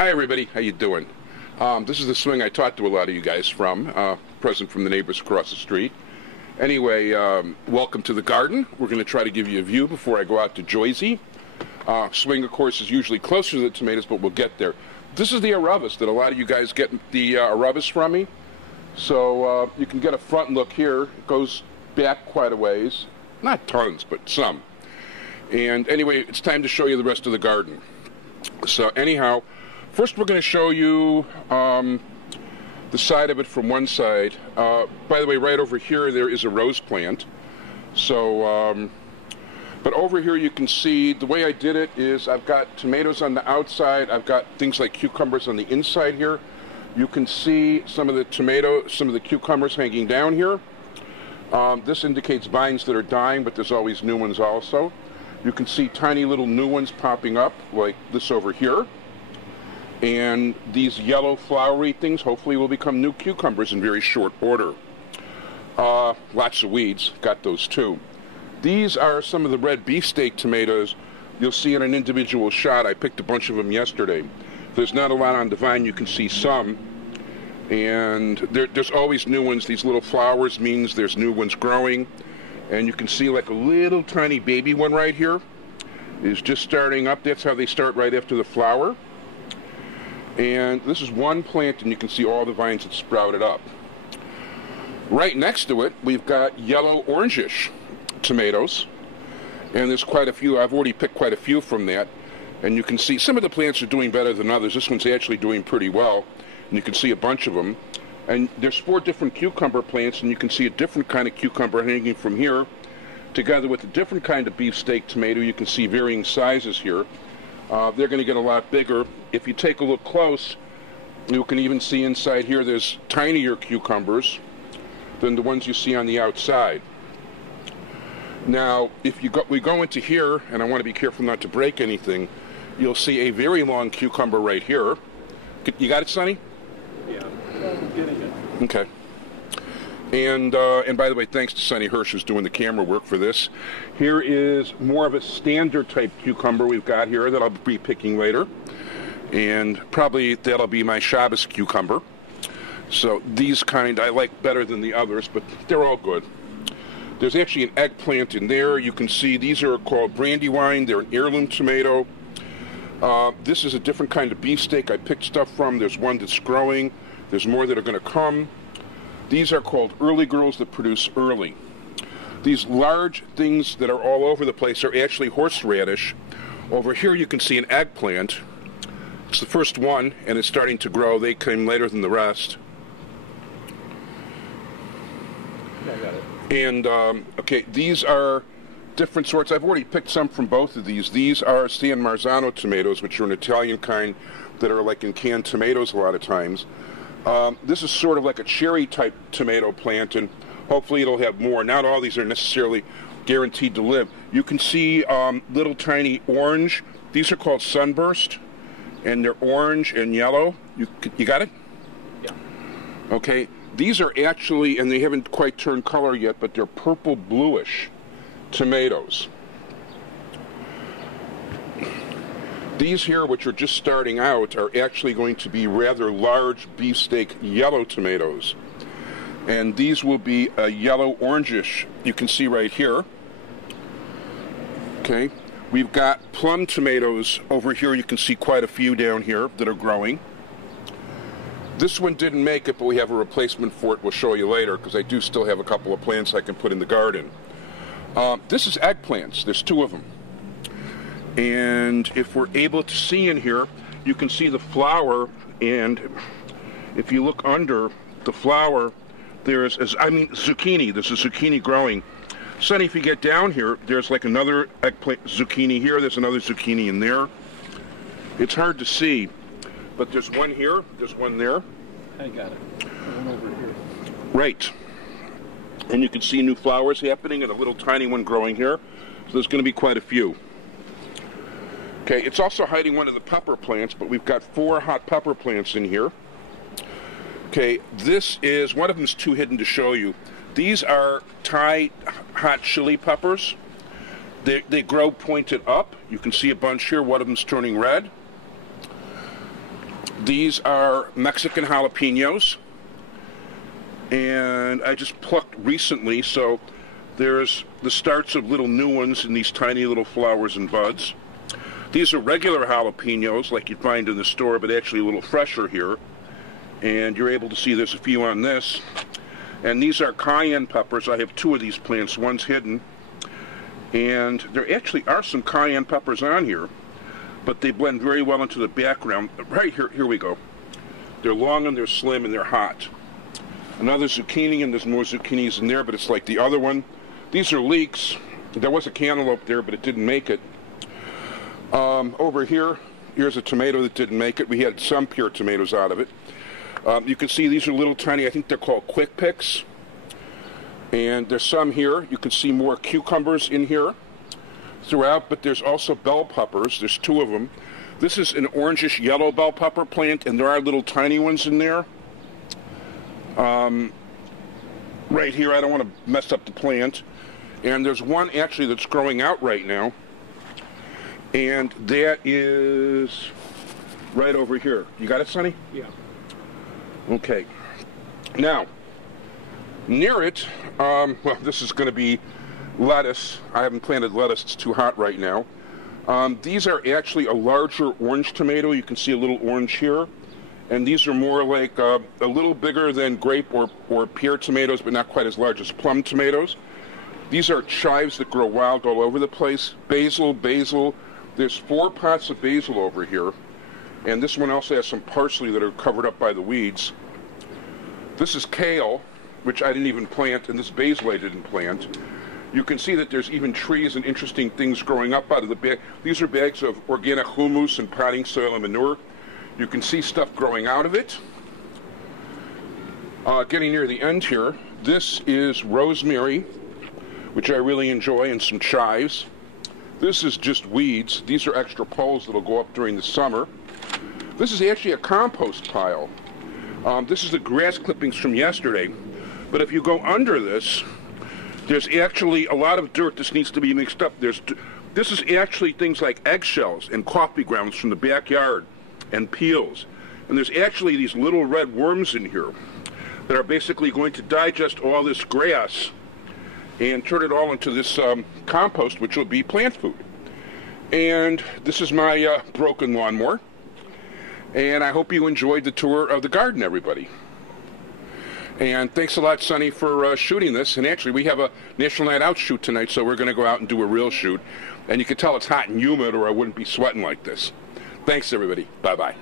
Hi everybody, how you doing? This is the swing I talked to a lot of you guys from, present from the neighbors across the street. Anyway, welcome to the garden. We're going to try to give you a view before I go out to Joyzy. Swing, of course, is usually closer to the tomatoes, but we'll get there. This is the Arubis that a lot of you guys get the Arubis from me. So you can get a front look here. It goes back quite a ways. Not tons, but some. And anyway, it's time to show you the rest of the garden. So anyhow, first we're going to show you the side of it from one side. By the way, right over here there is a rose plant. So, but over here you can see the way I did it is I've got tomatoes on the outside. I've got things like cucumbers on the inside here. You can see some of the cucumbers hanging down here. This indicates vines that are dying, but there's always new ones also. You can see tiny little new ones popping up, like this over here. And these yellow flowery things hopefully will become new cucumbers in very short order. Lots of weeds, got those too. These are some of the red beefsteak tomatoes you'll see in an individual shot. I picked a bunch of them yesterday. There's not a lot on the vine, you can see some. And there's always new ones. These little flowers means there's new ones growing. And you can see like a little tiny baby one right here is just starting up. That's how they start right after the flower. And this is one plant, and you can see all the vines that sprouted up. Right next to it, we've got yellow orangish tomatoes. And there's quite a few. I've already picked quite a few from that. And you can see some of the plants are doing better than others. This one's actually doing pretty well. And you can see a bunch of them. And there's 4 different cucumber plants, and you can see a different kind of cucumber hanging from here, together with a different kind of beefsteak tomato. You can see varying sizes here. They're going to get a lot bigger. If you take a look close, you can even see inside here there's tinier cucumbers than the ones you see on the outside. Now, if we go into here, and I want to be careful not to break anything, you'll see a very long cucumber right here. You got it, Sonny? Yeah, I'm getting it. Okay. And by the way, thanks to Sonny Hirsch who's doing the camera work for this. Here is more of a standard type cucumber we've got here that I'll be picking later. And probably that'll be my Shabbos cucumber. So these kind I like better than the others, but they're all good. There's actually an eggplant in there. You can see these are called Brandywine. They're an heirloom tomato. This is a different kind of beefsteak I picked stuff from. There's one that's growing. There's more that are going to come. These are called early girls that produce early. These large things that are all over the place are actually horseradish. Over here you can see an eggplant. It's the first one, and it's starting to grow. They came later than the rest. Yeah, I got it. And, okay, these are different sorts. I've already picked some from both of these. These are San Marzano tomatoes, which are an Italian kind that are like in canned tomatoes a lot of times. This is sort of like a cherry type tomato plant, and hopefully it'll have more. Not all these are necessarily guaranteed to live. You can see little tiny orange. These are called Sunburst, and they're orange and yellow. You got it? Yeah. Okay. These are actually, and they haven't quite turned color yet, but they're purple bluish tomatoes. These here, which are just starting out, are actually going to be rather large beefsteak yellow tomatoes. And these will be a yellow orangish, you can see right here. Okay. We've got plum tomatoes over here. You can see quite a few down here that are growing. This one didn't make it, but we have a replacement for it. We'll show you later, because I do still have a couple of plants I can put in the garden. This is eggplants. There's 2 of them. And if we're able to see in here, you can see the flower, and if you look under the flower, there's zucchini. There's a zucchini growing. Sonny, if you get down here, there's like another eggplant zucchini here. There's another zucchini in there. It's hard to see, but there's one here. There's one there. I got it. One over here. Right. And you can see new flowers happening and a little tiny one growing here. So there's going to be quite a few. Okay, it's also hiding one of the pepper plants, but we've got 4 hot pepper plants in here. Okay, this is, one of them is too hidden to show you. These are Thai hot chili peppers. They grow pointed up. You can see a bunch here. One of them's turning red. These are Mexican jalapenos, and I just plucked recently, so there's the starts of little new ones in these tiny little flowers and buds. These are regular jalapenos like you'd find in the store, but actually a little fresher here. And you're able to see there's a few on this. And these are cayenne peppers. I have 2 of these plants. One's hidden. And there actually are some cayenne peppers on here, but they blend very well into the background. Right here we go. They're long and they're slim and they're hot. Another zucchini, and there's more zucchinis in there, but it's like the other one. These are leeks. There was a cantaloupe there, but it didn't make it. Over here, here's a tomato that didn't make it. We had some pure tomatoes out of it. You can see these are little tiny, I think they're called quick picks. And there's some here. You can see more cucumbers in here throughout, but there's also bell peppers. There's 2 of them. This is an orangish yellow bell pepper plant, and there are little tiny ones in there. Right here, I don't want to mess up the plant. And there's one actually that's growing out right now, and that is right over here. You got it, Sonny? Yeah. Okay. Now, near it, well, this is going to be lettuce. I haven't planted lettuce. It's too hot right now. These are actually a larger orange tomato. You can see a little orange here. And these are more like a little bigger than grape or pear tomatoes, but not quite as large as plum tomatoes. These are chives that grow wild all over the place. Basil. There's 4 pots of basil over here. And this one also has some parsley that are covered up by the weeds. This is kale, which I didn't even plant, and this basil I didn't plant. You can see that there's even trees and interesting things growing up out of the bag. These are bags of organic humus and potting soil and manure. You can see stuff growing out of it. Getting near the end here, this is rosemary, which I really enjoy, and some chives. This is just weeds. These are extra poles that'll go up during the summer. This is actually a compost pile. This is the grass clippings from yesterday. But if you go under this, there's actually a lot of dirt. This needs to be mixed up. This is actually things like eggshells and coffee grounds from the backyard and peels. And there's actually these little red worms in here that are basically going to digest all this grass and turn it all into this compost, which will be plant food. And this is my broken lawnmower. And I hope you enjoyed the tour of the garden, everybody. And thanks a lot, Sonny, for shooting this. And actually, we have a National Night Out shoot tonight, so we're going to go out and do a real shoot. And you can tell it's hot and humid, or I wouldn't be sweating like this. Thanks, everybody. Bye-bye.